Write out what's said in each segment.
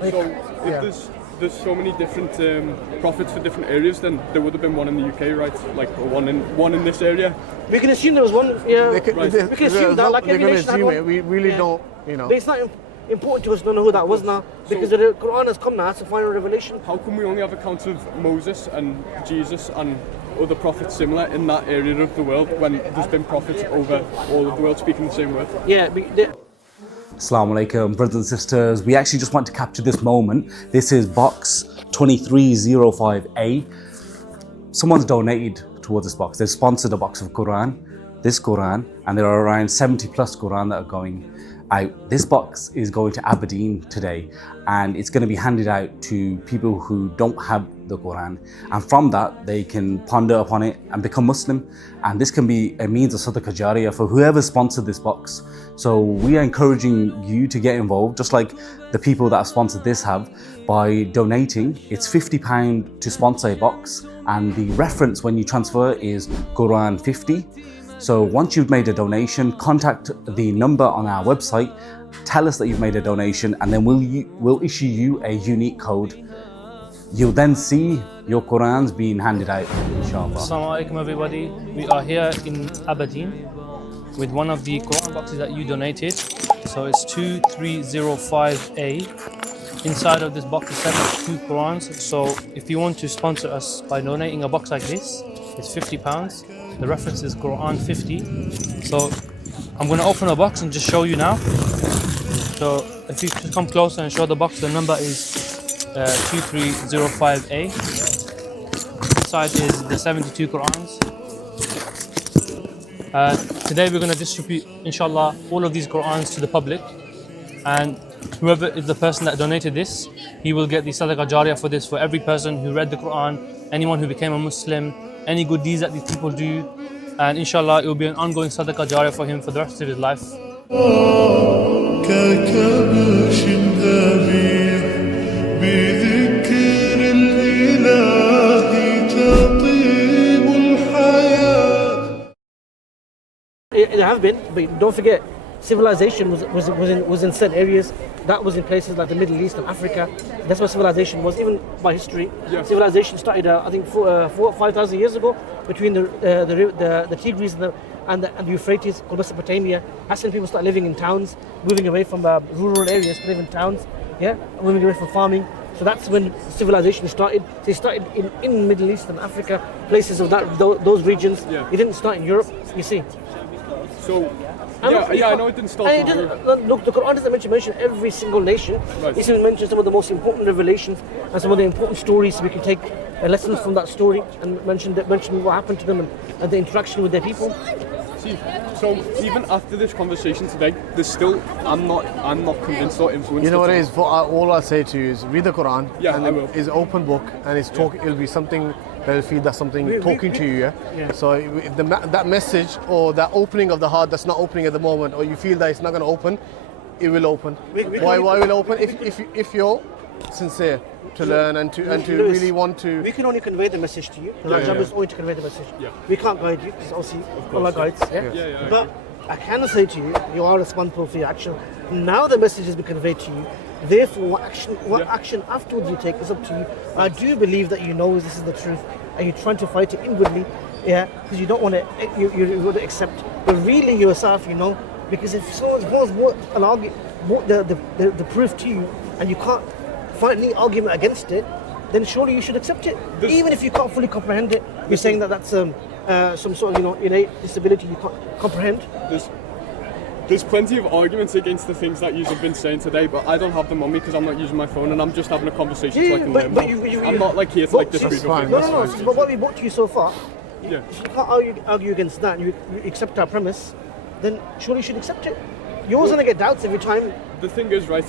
So if there's so many different prophets for different areas, then there would have been one in the UK, right? Like one in this area. We can assume there was one. Yeah, we can assume that. Like every nation had one. We really don't, you know. But it's not important to us to know who that was now, because the Qur'an has come now. It's a final revelation. How come we only have accounts of Moses and Jesus and other prophets similar in that area of the world when there's been prophets over all of the world speaking the same word? Yeah. Assalamu alaikum, brothers and sisters. We actually just want to capture this moment. This is box 2305A. Someone's donated towards this box. They've sponsored a box of this Qur'an, and there are around 70 plus Qur'an that are going out. This box is going to Aberdeen today, and it's going to be handed out to people who don't have the Qur'an, and from that they can ponder upon it and become Muslim, and this can be a means of sadaqah jariyah for whoever sponsored this box. So we are encouraging you to get involved, just like the people that have sponsored this have, by donating. It's £50 to sponsor a box, and the reference when you transfer is Qur'an 50. So once you've made a donation, contact the number on our website, tell us that you've made a donation, and then we'll issue you a unique code. You'll then see your Qur'ans being handed out, inshallah. Assalamu alaikum everybody. We are here in Aberdeen with one of the Qur'an boxes that you donated. So it's 2305A. Inside of this box is 72 Qur'ans. So if you want to sponsor us by donating a box like this, it's £50. The reference is Qur'an 50. So I'm going to open a box and just show you now. So if you just come closer and show the box, the number is 2305A. Inside is the 72 Qur'ans. Today we're going to distribute, inshallah, all of these Qur'ans to the public, and whoever is the person that donated this, he will get the sadaqah jariyah for this, for every person who read the Qur'an, anyone who became a Muslim, any good deeds that these people do, and inshallah it will be an ongoing sadaqah jariyah for him for the rest of his life. There have been, but don't forget, civilization was in certain areas. That was in places like the Middle East and Africa. That's where civilization was, even by history. Yeah. Civilization started, I think, 5,000 years ago between the Tigris and the Euphrates, called Mesopotamia. That's when people started living in towns, moving away from rural areas to live in towns. Yeah, moving away from farming. So that's when civilization started. They started in Middle East and Africa, places of those regions. Yeah. It didn't start in Europe, you see. So, I know it didn't start in Europe. Look, the Qur'an doesn't mention every single nation. Right. It mentions some of the most important revelations and some of the important stories, so we can take lessons from that story and mention what happened to them and the interaction with their people. See, so even after this conversation today, there's still, I'm not convinced or influenced. You know what it is? All I say to you is read the Qur'an. Yeah, and I will. It's an open book, and it's it'll be something that'll feel that's something talking to you. Yeah. So if that message or that opening of the heart that's not opening at the moment, or you feel that it's not going to open, it will open. Why will it open? If you're sincere to learn and to really want to. We can only convey the message to you. Our job is only to convey the message. Yeah. We can't guide you, because obviously Allah guides. Yeah? But I can say to you, you are responsible for your action. Now the message has been conveyed to you. Therefore, what action afterwards you take is up to you. I do believe that you know this is the truth, and you're trying to fight it inwardly, because you don't want to, you want to accept. But really yourself, you know, because if someone has the proof to you, and you can't find any argument against it, then surely you should accept it. Even if you can't fully comprehend it, you're saying that that's some sort of innate disability you can't comprehend. There's plenty of arguments against the things that you've been saying today, but I don't have them on me because I'm not using my phone and I'm just having a conversation so I can learn more. I'm not like here to disagree with you. No. But what we brought to you so far, if you can't argue against that, and you accept our premise, then surely you should accept it. You're always going to get doubts every time. The thing is, right,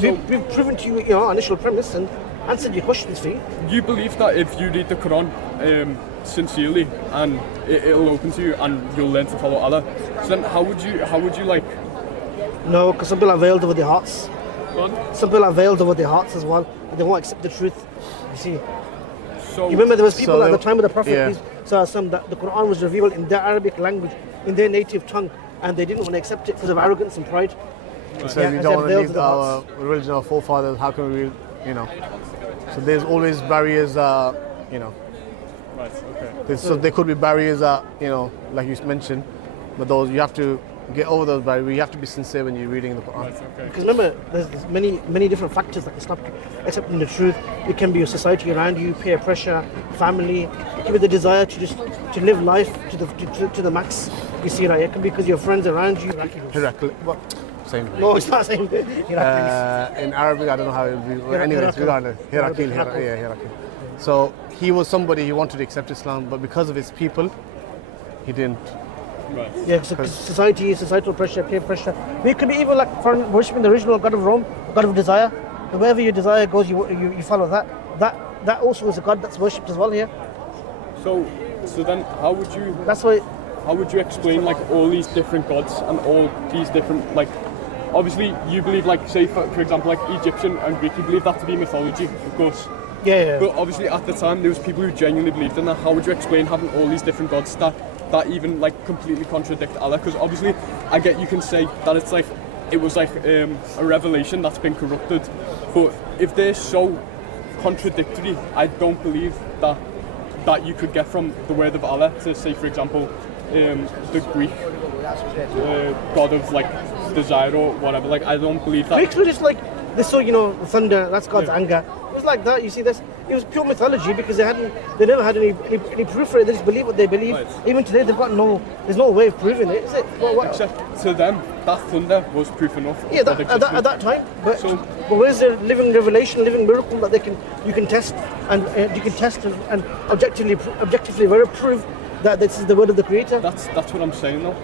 we've proven to you our initial premise and answered your questions for you. You believe that if you read the Quran sincerely, and it'll open to you and you'll learn to follow Allah. So then how would you like? No, because some people are veiled over their hearts. What? Some people are veiled over their hearts as well, and they won't accept the truth. You see. So you remember there was people at the time of the Prophet, that the Quran was revealed in their Arabic language, in their native tongue, and they didn't want to accept it because of arrogance and pride. They say we don't want to leave our religion, our forefathers. How can we, you know? So there's always barriers, you know. Right. Okay. So there could be barriers that, you know, like you mentioned, but those you have to get over those barriers. You have to be sincere when you're reading the Quran. Right, okay. Because remember, there's many different factors that can stop you accepting the truth. It can be your society around you, peer pressure, family. It can be the desire to live life to the max. You see, right? It can be because your friends around you. Heracles. What? Same. No, it's not same. In Arabic, I don't know how it would be. Anyways, regardless, Heracles. So he was somebody, he wanted to accept Islam, but because of his people, he didn't. Right. Yeah, because societal pressure, peer pressure. But it could be even like worshipping the original god of Rome, god of desire. And wherever your desire goes, you follow that. That also is a god that's worshipped as well here. So then how would you? That's why. How would you explain like all these different gods and all these different like? Obviously, you believe like, say for example, like Egyptian and Greek, you believe that to be mythology, of course. Yeah. But obviously, at the time, there was people who genuinely believed in that. How would you explain having all these different gods that even like completely contradict Allah? Because obviously, I get you can say that it's like it was like a revelation that's been corrupted, but if they're so contradictory, I don't believe that you could get from the word of Allah to say, for example, the Greek god of like desire or whatever. Like I don't believe that. Greeks were just like they saw, you know, thunder. That's God's anger. It was like that. You see, this it was pure mythology because they never had any proof for it. They just believe what they believe. Right. Even today, there's no way of proving it, is it? What? Except to them, that thunder was proof enough. Yeah, at that time. But where's the living revelation, living miracle that you can test and objectively prove that this is the word of the Creator? That's what I'm saying though.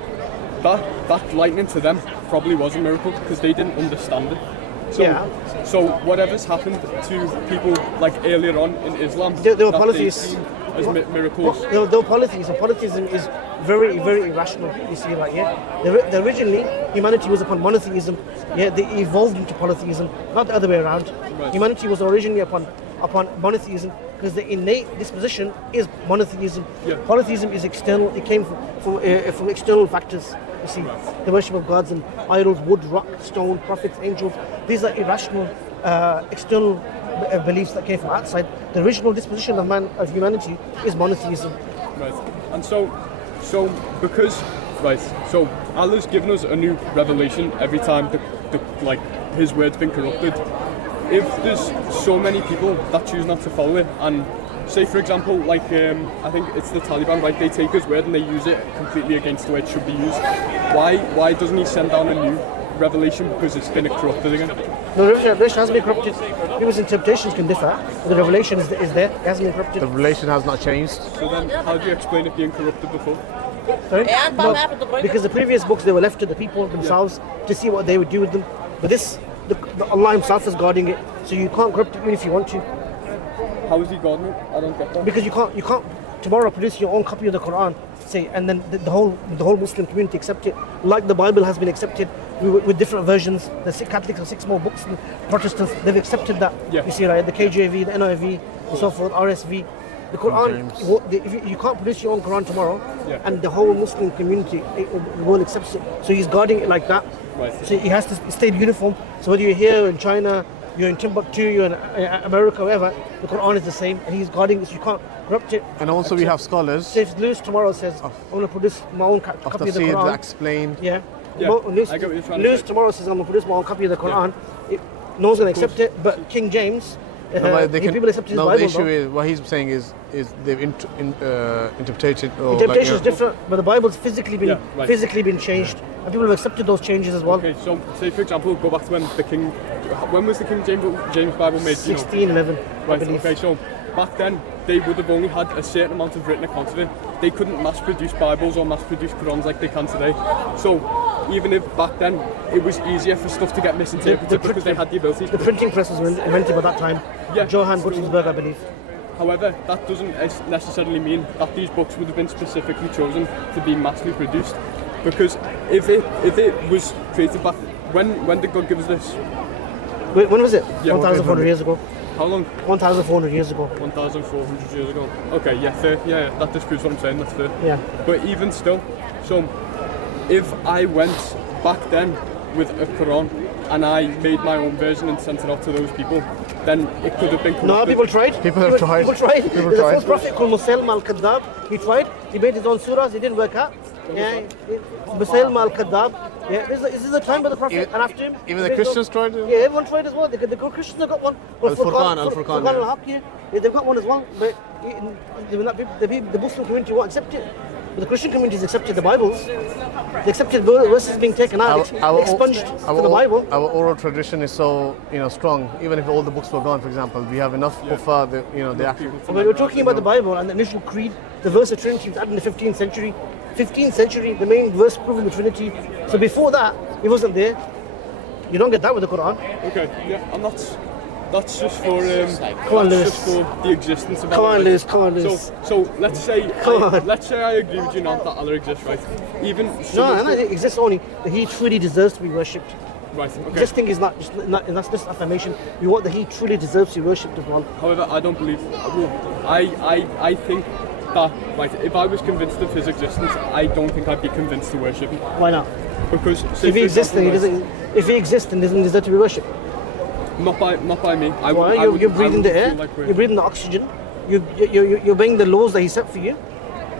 That lightning to them probably was a miracle because they didn't understand it. So whatever's happened to people like earlier on in Islam, they were polytheists as miracles. They were polytheists, and polytheism is very, very irrational. You see, like originally humanity was upon monotheism. Yeah, they evolved into polytheism, not the other way around. Right. Humanity was originally upon monotheism because the innate disposition is monotheism. Yeah. Polytheism is external. It came from external factors. You see, the worship of gods and idols, wood, rock, stone, prophets, angels. These are irrational, external beliefs that came from outside. The original disposition of humanity is monotheism. Right. And so because so Allah's given us a new revelation every time like His word's been corrupted. If there's so many people that choose not to follow it, and say for example, like I think it's the Taliban, right? They take His word and they use it completely against the way it should be used. Why doesn't He send down a new revelation? Because it's been corrupted again. No, the revelation hasn't been corrupted. People's interpretations can differ. The revelation is there. It hasn't been corrupted. The revelation has not changed. So then, how do you explain it being corrupted before? Sorry? No, because the previous books they were left to the people themselves to see what they would do with them. But this, Allah Himself is guarding it, so you can't corrupt it even if you want to. How is He guarding it? I don't get that. Because you can't tomorrow produce your own copy of the Qur'an, say, and then the whole Muslim community accept it, like the Bible has been accepted with different versions. The Catholics have 6 more books, and Protestants they've accepted that. Yeah. You see, right? The KJV, the NIV, and so forth, RSV. The Quran, if you can't produce your own Quran tomorrow, and the whole Muslim community will accept it. So He's guarding it like that. Right. So He has to stay uniform. So whether you're here in China, you're in Timbuktu, you're in America, wherever, the Quran is the same, and He's guarding it, so you can't corrupt it. And also we have scholars. So if Lewis tomorrow says, I'm going to produce my own copy of the Quran. Explained. Yeah. Yeah, Lewis, I get what you're trying to Lewis say. tomorrow says, I'm going to produce my own copy of the Quran. No one's going to accept it, but King James, people accept his Bible. The issue is, what he's saying is they've interpreted. Interpretation is different, but the Bible's physically been changed, and people have accepted those changes as well. Okay, so say for example, go back to when was the King James Bible made? 1611. Right. Okay, so back then they would have only had a certain amount of written accounts of it. They couldn't mass-produce Bibles or mass-produce Qurans like they can today. So even if back then it was easier for stuff to get misinterpreted because they had the ability. The printing press was invented by that time. Yeah. Johann Gutenberg, I believe. However, that doesn't necessarily mean that these books would have been specifically chosen to be massively produced. Because if it was created back when did God give us this? Wait, when was it? Yeah, 1,400 years ago. How long? 1,400 years ago. 1,400 years ago. Okay, yeah, fair. Yeah, that disproves what I'm saying. That's fair. Yeah. But even still, so if I went back then with a Quran and I made my own version and sent it out to those people, then it could have been corrupted. No, people tried. People have tried. People tried. People There's a tried. false prophet called Musaylima al-Kadhab. He tried. He made his own surahs. It didn't work out. Yeah, Musaylima al-Kadhab. Yeah, this is the time of the prophet, and after him. Even the Christians tried it? Yeah, everyone tried as well. The Christians have got one. Al-Furqan, Al-Furqan al-Haq, yeah. They've got one as well. But the Muslim community won't accept it. But the Christian communities accepted the Bibles. They accepted verses being taken out, expunged from the Bible. Our oral tradition is so strong. Even if all the books were gone, for example, we have enough kuffar, the actual. But we're talking about the Bible and the initial creed. The verse of Trinity was added in the 15th century. 15th century, the main verse proving the Trinity. So before that, it wasn't there. You don't get that with the Qur'an. Okay, yeah, and that's just for Come on, Lewis. just for the existence of Come Allah. on, Liz. Come on, Liz. So let's say I agree with you now that Allah exists, right? Even No, it exists only that He truly deserves to be worshipped. right, okay. Existing is not that's just affirmation. We want that He truly deserves to be worshipped as well. However, I don't believe. Well, I think that right. If I was convinced of His existence, I don't think I'd be convinced to worship Him Why not? because say, If He for exists, then example, He doesn't. If He exists, then He doesn't deserve to be worshipped. not by me. Why? You're breathing the air. You're breathing the oxygen. You're obeying the laws that He set for you.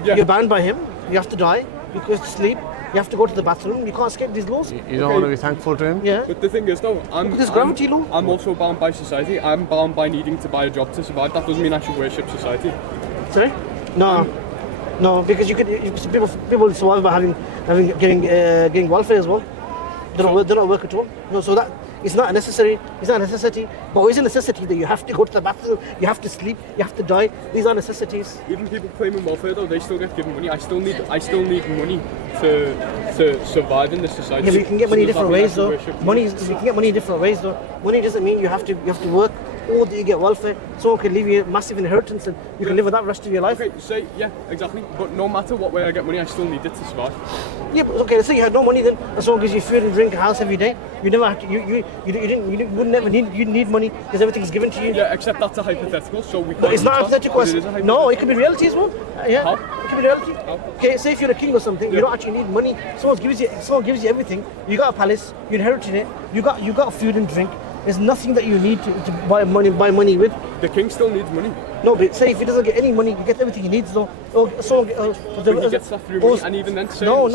Yeah. You're bound by Him. You have to die. You go to sleep. You have to go to the bathroom. You can't escape these laws. You don't want to be thankful to him? Yeah. But the thing is, though, This gravity law. I'm also bound by society. I'm bound by needing to buy a job to survive. That doesn't mean I should worship society. Sorry? No, because people survive by getting welfare as well. They don't work at all. No, so that it's not a necessary. It's not a necessity. But it is a necessity that you have to go to the bathroom. You have to sleep. You have to die. These are necessities. Even people claiming welfare, though, they still get given money. I still need money to survive in this society. Yeah, but you can get money So does that different mean I ways should though. worship You can get money different ways though. Money doesn't mean you have to work or that you get welfare. Someone can leave you a massive inheritance and you can live with that the rest of your life. Okay, yeah, exactly. But no matter what way I get money, I still need it to survive. Yeah, but okay, let's say you had no money then, and someone gives you food and drink, a house every day. You never have to. You wouldn't never need money because everything's given to you. Yeah, except that's a hypothetical, so we can't. No, it's not use that, hypothetical. but it is a hypothetical. No, it could be reality as well. Yeah, How? it could be reality. How? Okay, say if you're a king or something, you don't actually need money. Someone gives you everything. You got a palace. You inherited it. You got food and drink. There's nothing that you need to buy money with. The king still needs money. No, but say if he doesn't get any money, he gets everything he needs though. But he gets that through money, and even then, someone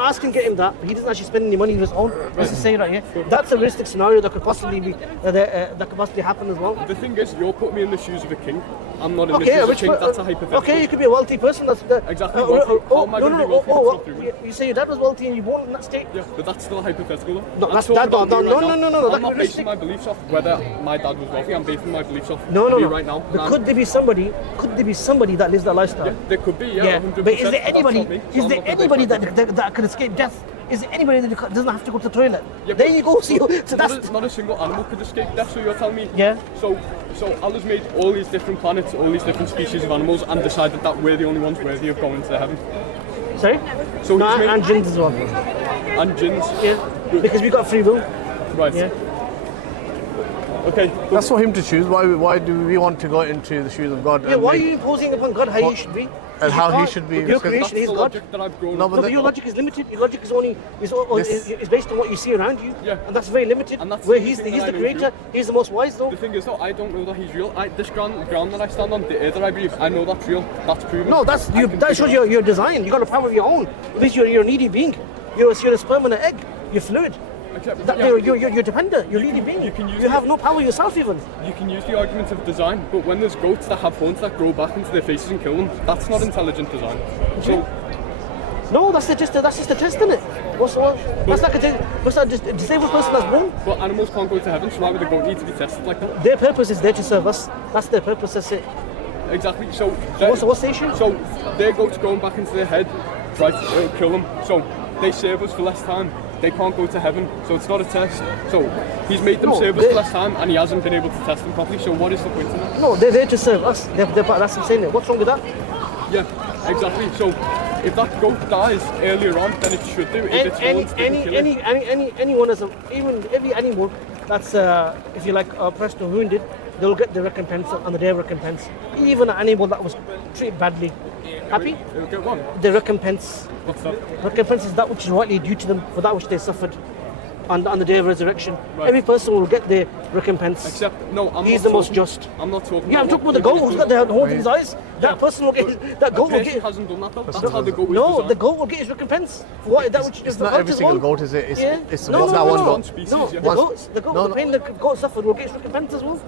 else can get him that, but he doesn't actually spend any money on his own. Let's just say that, yeah. That's a realistic scenario that could possibly be that could possibly happen as well. The thing is, you're putting me in the shoes of a king. I'm not in the Okay, shoes of a king. That's a hypothetical. Okay, you could be a wealthy person. That's the, Exactly, wealthy. How am I going to be wealthy through money? You say your dad was wealthy and you born in that state. Yeah, but that's still a hypothetical. No, I'm that's talking that. about me right now. No. I'm not basing my beliefs off whether my dad was wealthy. I'm basing my beliefs off No. me right now. But could there be somebody that lives that lifestyle? Yeah, there could be. Yeah, 100%. But is there anybody? That's not me, so Is I'm there not gonna anybody base my that can escape death? Is there anybody that doesn't have to go to the toilet? Yeah, There you go. So beliefs. Not a single animal could escape death. So you're telling me? Yeah. So Allah's made all these different planets, all these different species of animals, and decided that we're the only ones worthy of going to heaven. Sorry? So No, he's made, and jinns as well. and jinns. Yeah. Because we got free will. Right. Yeah. Okay. That's for him to choose. Why do we want to go into the shoes of God? Yeah. Why are you imposing upon God how he should be? And how he can't- should be, Your because creation That's is the God. logic that I've grown No, up but No, with. but your logic is limited. Your logic is only is based on what you see around you, Yeah. and that's very limited. And that's Where the he's thing that I the know creator, he's the most wise though. The thing is, though, I don't know that he's real. This ground that I stand on, the air that I breathe, I know that's real. That's proven. No, I can that figure shows it out. your design. You got a power of your own. At least you're a needy being. You're a sperm and an egg. You're fluid. Except, That, yeah, you're dependent. You're a needy being. you can use You have no power yourself even. You can use the argument of design, but when there's goats that have horns that grow back into their faces and kill them, that's not intelligent design. So, No, that's just a test, isn't it? That's like a disabled person that's born. but animals can't go to heaven, so why would the goat need to be tested like that? Their purpose is there to serve us. That's their purpose. That's it. Exactly. So, What's the issue? So their goats going back into their head, right? It'll kill them. So they serve us for less time. They can't go to heaven, so it's not a test. So he's made them No, serve us they- for less time, and he hasn't been able to test them properly. So what is the point in that? No, they're there to serve us. That's what I'm saying. What's wrong with that? Yeah, exactly. So if that goat dies earlier on, then it should do. If it's horns, they can kill it. Anyone even every animal that's if you like oppressed or wounded, they'll get the recompense and their recompense. Even an animal that was treated badly, happy, It'll get one. the recompense. What's that? Recompense is that which is rightly due to them for that which they suffered. on the day of resurrection. Right. Every person will get their recompense. Except, no, He's the most just. I'm not talking. Yeah, I'm talking about the goat who's got the hole in his eyes. That person will get. That goat will get. Hasn't done that though. That's how the goat is No, designed. the goat will get his recompense. What? That which is It's the not every single goat, is it? It's No, what's that no, one no, goat? One species, no. yeah. The goat, the pain the goat suffered will get his recompense as well.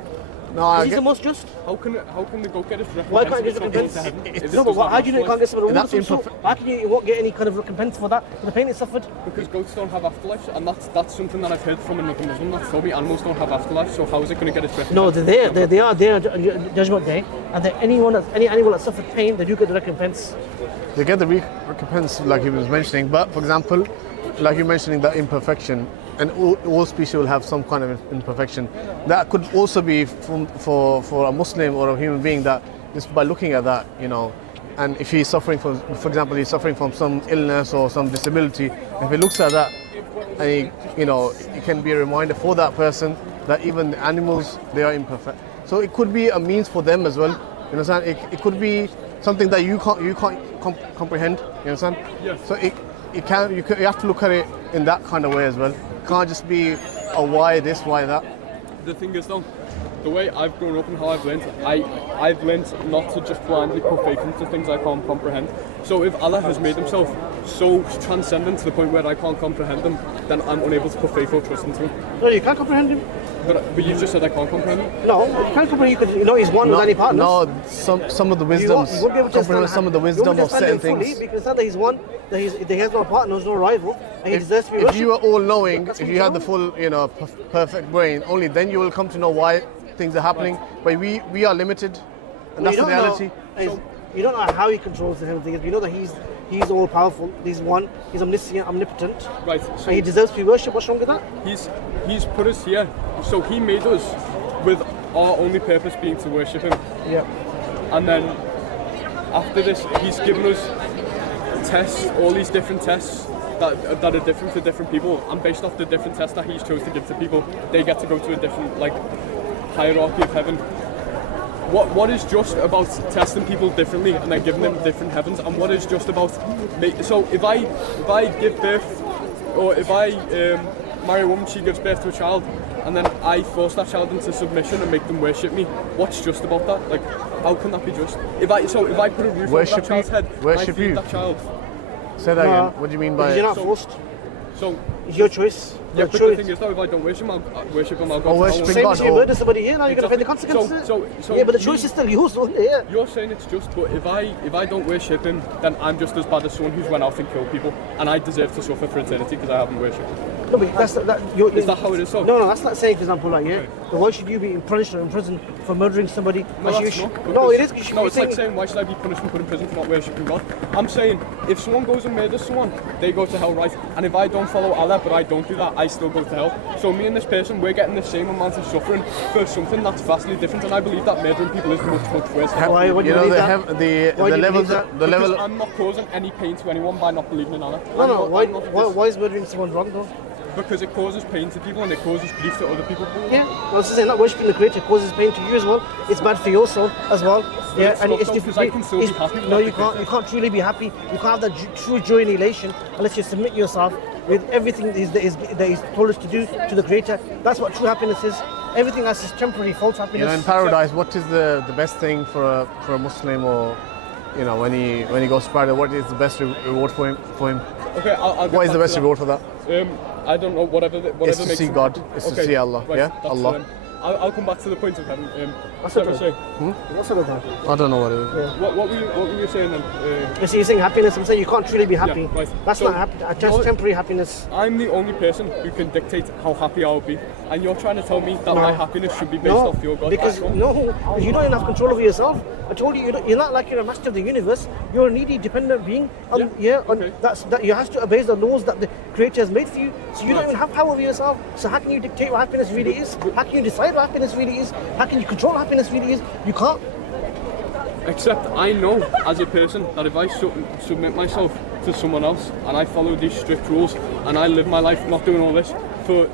No, I He's get, the most just. How can the goat get his recompense? Why can't he if get it's not recompense? going to heaven? If No, it but does not how do you know you can't get some That's reward? How can you won't get any kind of recompense for that? For the pain it suffered? Because goats don't have afterlife, and that's something that I've heard from another Muslim that told me animals don't have afterlife. So how is it going to get its recompense? No, they are there on Judgment Day, and then any animal that suffered pain, they do get the recompense. they get the recompense like he was mentioning, but for example, like you're mentioning the imperfection, and all species will have some kind of imperfection. That could also be for a Muslim or a human being, that just by looking at that, you know, and if he's suffering from, for example, he's suffering from some illness or some disability, if he looks at that, and he, you know, it can be a reminder for that person that even the animals, they are imperfect. So it could be a means for them as well. You understand? It could be something that you can't comprehend. You understand? Yes. So you have to look at it in that kind of way as well. It can't just be a why this, why that. The thing is though, the way I've grown up and how I've learned, I've learned not to just blindly put faith into things I can't comprehend. So if Allah has made himself so transcendent to the point where I can't comprehend him, then I'm unable to put faith or trust into him. No, you can't comprehend him. But you just said I can't comprehend him. No, you can't comprehend. You know, he's one with any partners. No, some of the wisdoms, You won't be able to comprehend some of the wisdom of certain fully, things. because that he's one, that he has no partner, no rival, and he deserves to be If worshipped. you are all knowing, That's if what you had I'm the full, you know, perfect brain, only then you will come to know why things are happening. But we are limited, and that's the reality. You don't know how he controls the things. You know that he's all powerful. He's one. He's omniscient, omnipotent. Right. So he deserves to be worshipped. What's wrong with that? He's put us here, so he made us with our only purpose being to worship him. Yeah. And then after this, he's given us tests, all these different tests that are different for different people, and based off the different tests that he's chose to give to people, they get to go to a different hierarchy of heaven. What is just about testing people differently and then giving them different heavens, and what is just about so if I give birth, or if I marry a woman, she gives birth to a child, and then I force that child into submission and make them worship me, what's just about that? Like, how can that be just? If I put a roof over that child's head, and I feed that child. Say that again. What do you mean by? You're not forced. So It's your choice. yeah, but the thing is though, if I don't worship him, I'll go to worship hell. Same God, as you murder somebody here, now you're going to pay the consequences. So Yeah, but the choice is still yours, isn't it? Yeah. You're saying it's just, but if I don't worship him, then I'm just as bad as someone who's went out and killed people, and I deserve to suffer for eternity because I haven't worshipped him. No, but that's Is that how it is? So? No, that's not saying, for example, but why should you be punished or in prison for murdering somebody? No, Why that's should you- not. No, it is. because- You should No, be it's like saying, why should I be punished and put in prison for not worshipping God? I'm saying, if someone goes and murders someone, they go to hell, right? And if I don't follow Allah, but I don't do that, I still go to hell. So me and this person, we're getting the same amount of suffering for something that's vastly different, and I believe that murdering people is much, much worse. Why would You you know believe the that? Why do you level believe that? the Because level. I'm not causing any pain to anyone by not believing in Allah. No, I'm not- why is murdering someone wrong though? Because it causes pain to people and it causes grief to other people. Yeah, I was saying, not worshipping the Creator causes pain to you as well. It's bad for your soul as well. Yeah, it's and not it's though, different. 'cause I can still be happy with No, that you can't. You can't truly be happy. You can't have that true joy and elation unless you submit yourself with everything that is told us to do to the Creator. That's what true happiness is. Everything else is temporary, false happiness. You know, in paradise, what is the best thing for a Muslim, or you know, when he goes to paradise, what is the best reward for him? Okay, I'll get What is the back best to reward for that? that. I don't know, whatever It's to makes see them God. happy. It's to see Allah. Right, Yeah, that's Allah. fine. I'll come back to the point of heaven. What's what it was I saying? What's it about? I don't know what it is. What were you saying then? You're saying happiness. I'm saying you can't truly be happy. Yeah, right. That's So, not happy. That's temporary happiness. I'm the only person who can dictate how happy I'll be, and you're trying to tell me that my happiness should be based off your God. Because That's wrong. you don't even have control over yourself. I told you, you're not like you're a master of the universe. You're a needy, dependent being. Okay. That you have to obey the laws that the Creator has made for you. So you don't even have power over yourself. So how can you dictate what happiness really is? How can you decide what happiness really is? How can you control what happiness really is? You can't. Except I know as a person that if I submit myself to someone else and I follow these strict rules and I live my life not doing all this for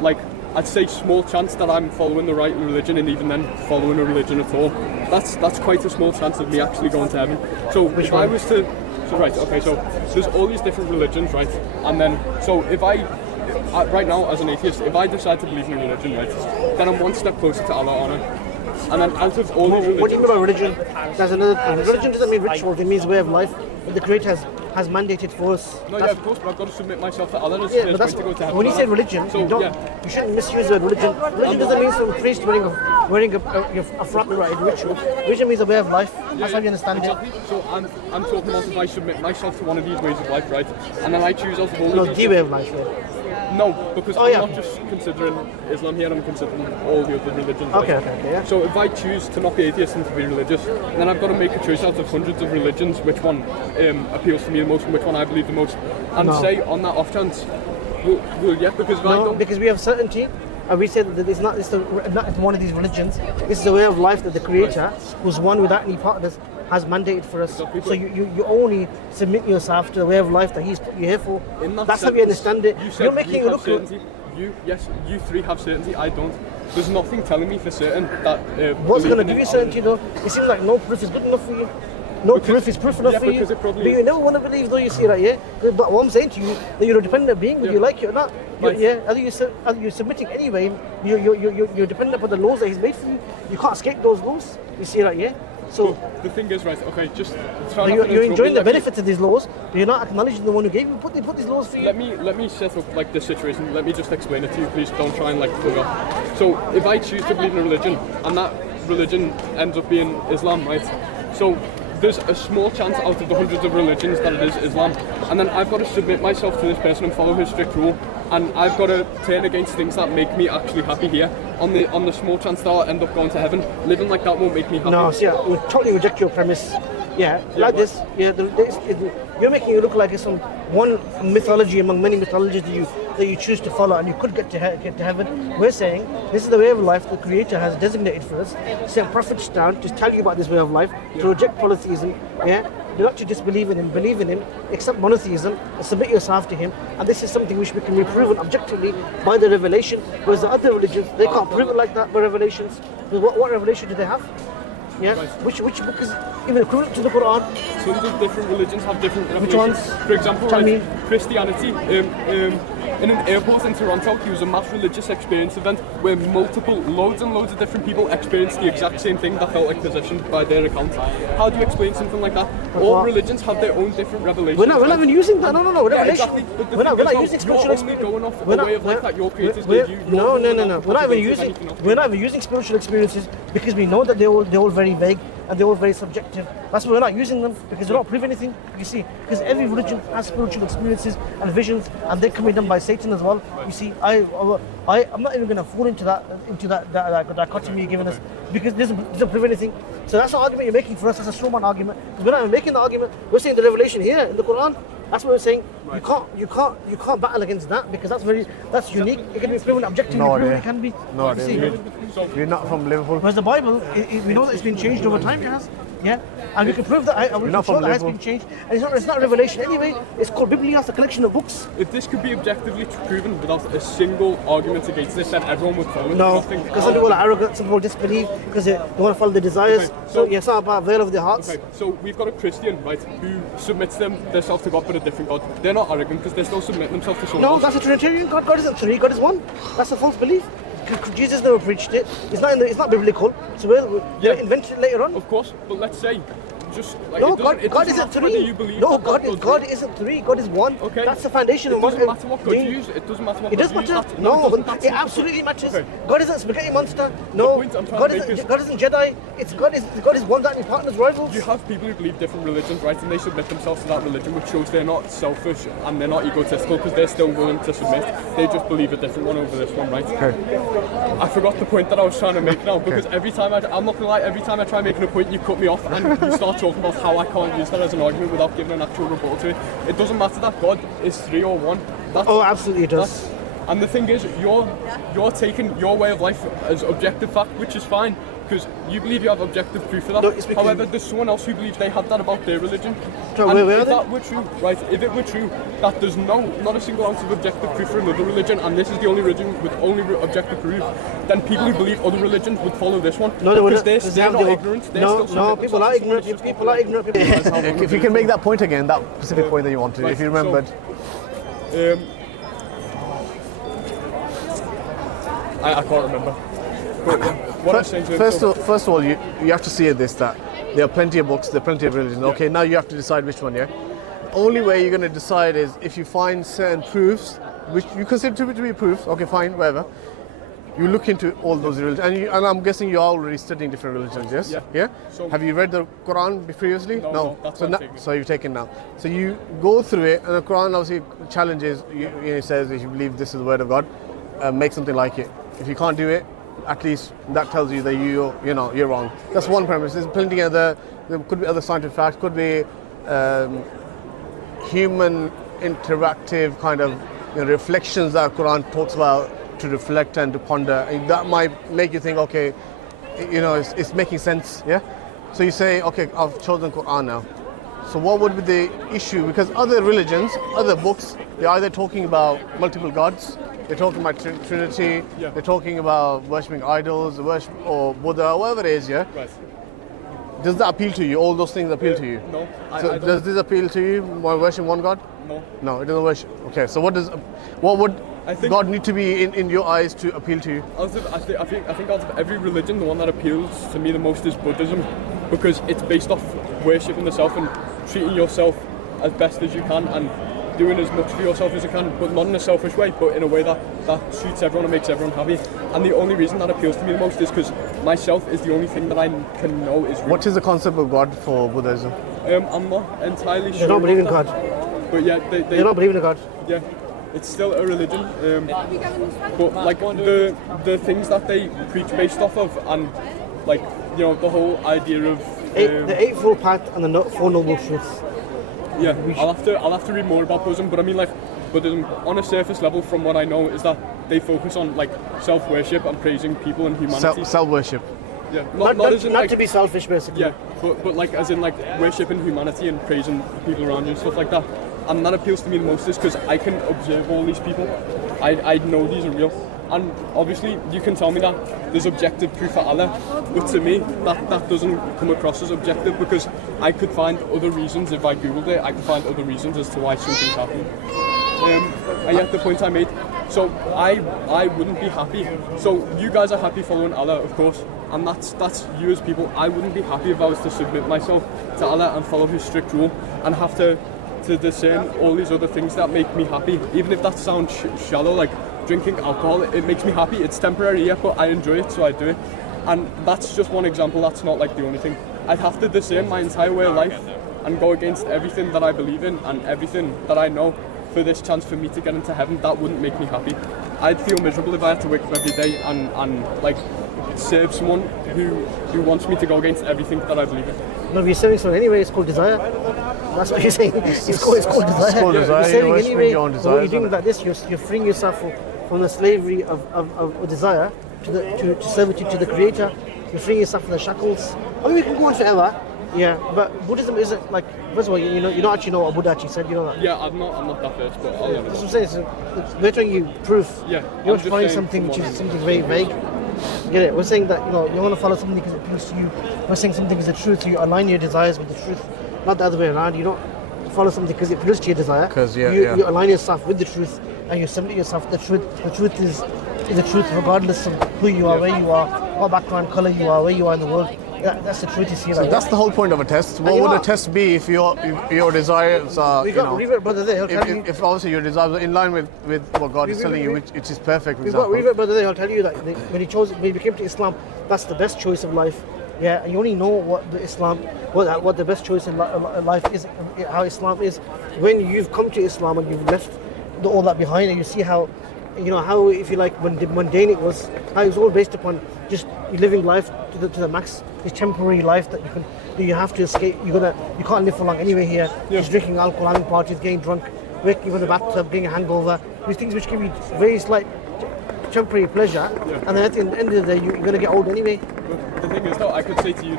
like I'd say small chance that I'm following the right religion, and even then following a religion at all, that's quite a small chance of me actually going to heaven. So if I was to So right, okay, so there's all these different religions, right? And then, so if I, right now as an atheist, if I decide to believe in a religion, right, then I'm one step closer to Allah, aren't I? And then out of all these religions... What do you mean by religion? There's another thing. Religion doesn't mean rituals, it means way of life that the Creator has mandated for us. No, yeah, of course, but I've got to submit myself to Allah. Yeah, but that's, to go to heaven. when you say religion, So, you shouldn't misuse the word religion. Religion doesn't mean some priest wearing a frock right, ritual. Religion means a way of life. That's how you understand exactly. it. So I'm talking about if I submit myself to one of these ways of life, right? And then I choose out of all of these... the way of life, yeah. No, because I'm not just considering Islam here, I'm considering all the other religions. Okay, yeah. So if I choose to not be atheist and to be religious, then I've got to make a choice out of hundreds of religions, which one appeals to me the most and which one I believe the most. And say on that off chance, because if I don't... because we have certainty. And we said that it's not one of these religions. This is a way of life that the Creator, who's one without any partners, has mandated for us. Exactly. So you only submit yourself to the way of life that He's put you here for. That's how we understand it. You're making it look good. You three have certainty, I don't. There's nothing telling me for certain that... What's going to give you certainty though? It seems like no proof is good enough for you. No proof is proof enough for you. But you never want to believe though, you see that, yeah? But what I'm saying to you, that you're a dependent being, whether you like it or not. Either you're submitting anyway, you're dependent upon the laws that He's made for you. You can't escape those laws. You see that, yeah? So the thing is, right, okay, just you're enjoying the benefits of these laws, but you're not acknowledging the one who gave you put these laws for you. Let me set up like this situation. Let me just explain it to you, please. Don't try and like plug off. So if I choose to believe in a religion and that religion ends up being Islam, right? So there's a small chance out of the hundreds of religions that it is Islam, and then I've got to submit myself to this person and follow his strict rule, and I've got to turn against things that make me actually happy here. On the small chance that I'll end up going to heaven, living like that won't make me happy. No, see, I would totally reject your premise. This. You're making it look like it's some one mythology among many mythologies that you choose to follow, and you could get to heaven. We're saying this is the way of life the Creator has designated for us. Sent prophets down to tell you about this way of life, to reject polytheism. Not to disbelieve in Him, believe in Him, accept monotheism, and submit yourself to Him. And this is something which we can be proven objectively by the revelation. Whereas the other religions, they can't prove it like that by revelations. What revelation do they have? Yeah. Which book is even equivalent to the Qur'an? Tons of different religions have different revelations. Which ones? For example, Tell me. Christianity. In an airport in Toronto, it was a mass religious experience event where loads and loads of different people experienced the exact same thing that felt like possession by their account. How do you explain something like that? All religions have their own different revelations. We're not even using that. No. Revelation. Exactly. We're not using spiritual experience. Going off the way of life that your creators gave you. No. We're not even using spiritual experiences because we know that they're all very vague and they're all very subjective. That's why we're not using them, because they don't prove anything. You see, because every religion has spiritual experiences and visions, and they can be done by Satan as well. You see, I'm not even going to fall into that dichotomy you're giving us, because it doesn't prove anything. So that's the argument you're making for us. That's a straw man argument. Because we're not even making the argument. We're saying the revelation here in the Quran. That's what we're saying. Right. You can't battle against that, because that's unique. It can be proven objectively. It can be. No, we're not from Liverpool. Whereas the Bible, we know that it's been changed over time, Jahaz. Yeah, and we can prove that. We can show that has been changed, and it's not revelation anyway. It's called Biblia, it's a collection of books. If this could be objectively proven without a single argument against this, then everyone would follow it. No, because some people are arrogant, some people disbelieve because they want to follow their desires. Okay, so it's not about veil of their hearts. Okay, so we've got a Christian, right, who submits themselves to God but a different God. They're not arrogant because they still submit themselves to someone else. No, that's a Trinitarian God. God isn't three, God is one. That's a false belief. Jesus never preached it. It's not biblical. So we'll invent it later on. Of course, but let's say just like no, God isn't three. No, God isn't three. God is one. Okay. That's the foundation of what. It doesn't matter what God you use. It doesn't matter what. It does matter. No, it absolutely matters. Okay. God isn't spaghetti monster. No, God isn't Jedi. God is one that any partners rivals. You have people who believe different religions, right, and they submit themselves to that religion, which shows they're not selfish and they're not egotistical because they're still willing to submit. They just believe a different one over this one, right? Okay. I forgot the point that I was trying to make now because every time I'm not gonna lie, every time I try making a point, you cut me off and you start talking about how I can't use that as an argument without giving an actual rebuttal to it. It doesn't matter that God is three or one. Absolutely it does. And the thing is, you're taking your way of life as objective fact, which is fine. because you believe you have objective proof for that. No, it's because- However, there's someone else who believes they have that about their religion. So And where are if they? that were true, right? If it were true that there's not a single ounce of objective proof for another religion, and this is the only religion with only objective proof, then people who believe other religions would follow this one. No, they because wouldn't. they're not ignorant. They're No, still no, subject people to are ignorant. suspicion. People are ignorant. People. If you can make that point again, that specific point that you wanted, if you remembered. I can't remember. But what I'm saying to him, First of all, you have to see this, that there are plenty of books, there are plenty of religions. Okay, now you have to decide which one, yeah? Only way you're going to decide is if you find certain proofs, which you consider to be proofs, okay, fine, whatever. You look into all those religions, and I'm guessing you're already studying different religions, yes? Yeah. So, have you read the Qur'an previously? No, that's what I'm taking. So you've taken now. So you go through it, and the Qur'an obviously challenges, it says if you believe this is the word of God, make something like it. If you can't do it, at least that tells you that you're wrong. That's one premise. There's plenty other. There could be other scientific facts. Could be human interactive kind of reflections that Quran talks about to reflect and to ponder. And that might make you think, okay, it's making sense. Yeah. So you say, okay, I've chosen Quran now. So what would be the issue? Because other religions, other books, they're either talking about multiple gods. They're talking about Trinity. Yeah. They're talking about worshipping idols, or Buddha, whatever it is. Yeah. Right. Does that appeal to you? All those things appeal to you? No. So I does this appeal to you? Worshiping one God? No. No, it doesn't worship. Okay. So what would God need to be in your eyes to appeal to you? I think out of every religion, the one that appeals to me the most is Buddhism, because it's based off worshipping the self and treating yourself as best as you can and doing as much for yourself as you can, but not in a selfish way, but in a way that suits everyone and makes everyone happy. And the only reason that appeals to me the most is because myself is the only thing that I can know is real. What is the concept of God for Buddhism? I'm not entirely sure. They don't believe in God. But yeah, they don't believe in God. Yeah, it's still a religion. But like the things that they preach based off of, and like the whole idea of the Eightfold Path and the Four Noble Truths. Yeah, I'll have to read more about Buddhism, but I mean, like, Buddhism on a surface level, from what I know, is that they focus on like self-worship and praising people and humanity. Self-worship. Yeah, Not as in, like, to be selfish, basically. Yeah, but like as in like worshipping humanity and praising people around you and stuff like that. And that appeals to me the most is because I can observe all these people. I know these are real. And obviously you can tell me that there's objective proof for Allah, but to me that doesn't come across as objective, because I could find other reasons. If I googled it, I could find other reasons as to why something's happening. And yet the point I made, so I wouldn't be happy. So you guys are happy following Allah, of course, and that's you as people. I wouldn't be happy if I was to submit myself to Allah and follow His strict rule and have to discern all these other things that make me happy, even if that sounds shallow, like drinking alcohol. It makes me happy. It's temporary, yeah, but I enjoy it, so I do it. And that's just one example. That's not like the only thing. I'd have to discern my entire way of life and go against everything that I believe in and everything that I know for this chance for me to get into heaven. That wouldn't make me happy. I'd feel miserable if I had to wake up every day and like serve someone who wants me to go against everything that I believe in. No, we're serving someone anyway. It's called desire. That's what you're saying. It's called desire. It's called desire. You're serving anyway. Your own What desires, you're doing like this, you're freeing yourself from the slavery of desire to servitude to the Creator. You're freeing yourself from the shackles. I mean, we can go on forever. Yeah, but Buddhism isn't like. First of all, you don't actually know what Buddha actually said. You know that. Yeah, I'm not that first, but I'll That's what I'm saying. So we're telling you proof. Yeah, You want to find something which is something very vague. Get it? We're saying that you want to follow something because it appeals to you. We're saying something is the truth. So you align your desires with the truth, not the other way around. You don't follow something because it appeals to your desire. You align yourself with the truth and you submit yourself to the truth. The truth is the truth, regardless of who you are, where you are, what background, color you are, where you are in the world. That's the truth. You see, so that's the whole point of a test. What would a test be if your desires are, Revert Brother there, he'll tell you. If obviously your desires are in line with what God is telling you, which is perfect, for example. Revert Brother there, he'll tell you that when he came to Islam, that's the best choice of life. Yeah, and you only know what the best choice in life is, how Islam is, when you've come to Islam and you've left all that behind, and you see how if you like when mundane it was, how it was all based upon just living life to the max, this temporary life that you have to escape. You can't live for long anyway here. Yeah. Just drinking alcohol, having parties, getting drunk, waking up in the bathtub, getting a hangover. These things which give you very slight temporary pleasure, and then at the end of the day you're going to get old anyway. But the thing is, though, I could say to you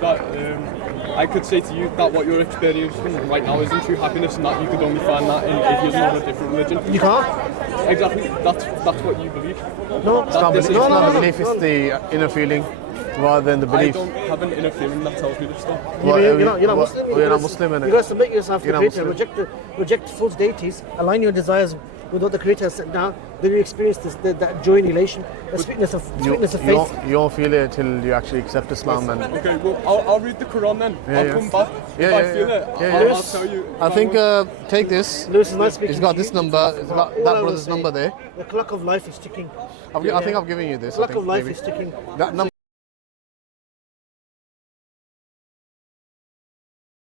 that what you're experiencing right now isn't true happiness, and that you could only find that in atheism or a different religion. You can't. Exactly. That's what you believe. No, It's not belief, it's not the belief, it's the inner feeling rather than the I belief. don't have an inner feeling that tells me this stuff. You're not Muslim. You're not Muslim, You got to submit yourself to the You're not Creator, reject false deities, align your desires with what the Creator has set down. Then you experience that joy and elation, the sweetness of faith. You won't feel it till you actually accept Islam. And Okay, well, I'll read the Quran then. I'll come back. If I feel it, I'll tell you. I think take this. Lewis, it's nice speaking It's got to this you. number. It's got All I that will brother's say, number there. The clock of life is ticking. I think I've given you this. The clock of life maybe. is ticking. That number.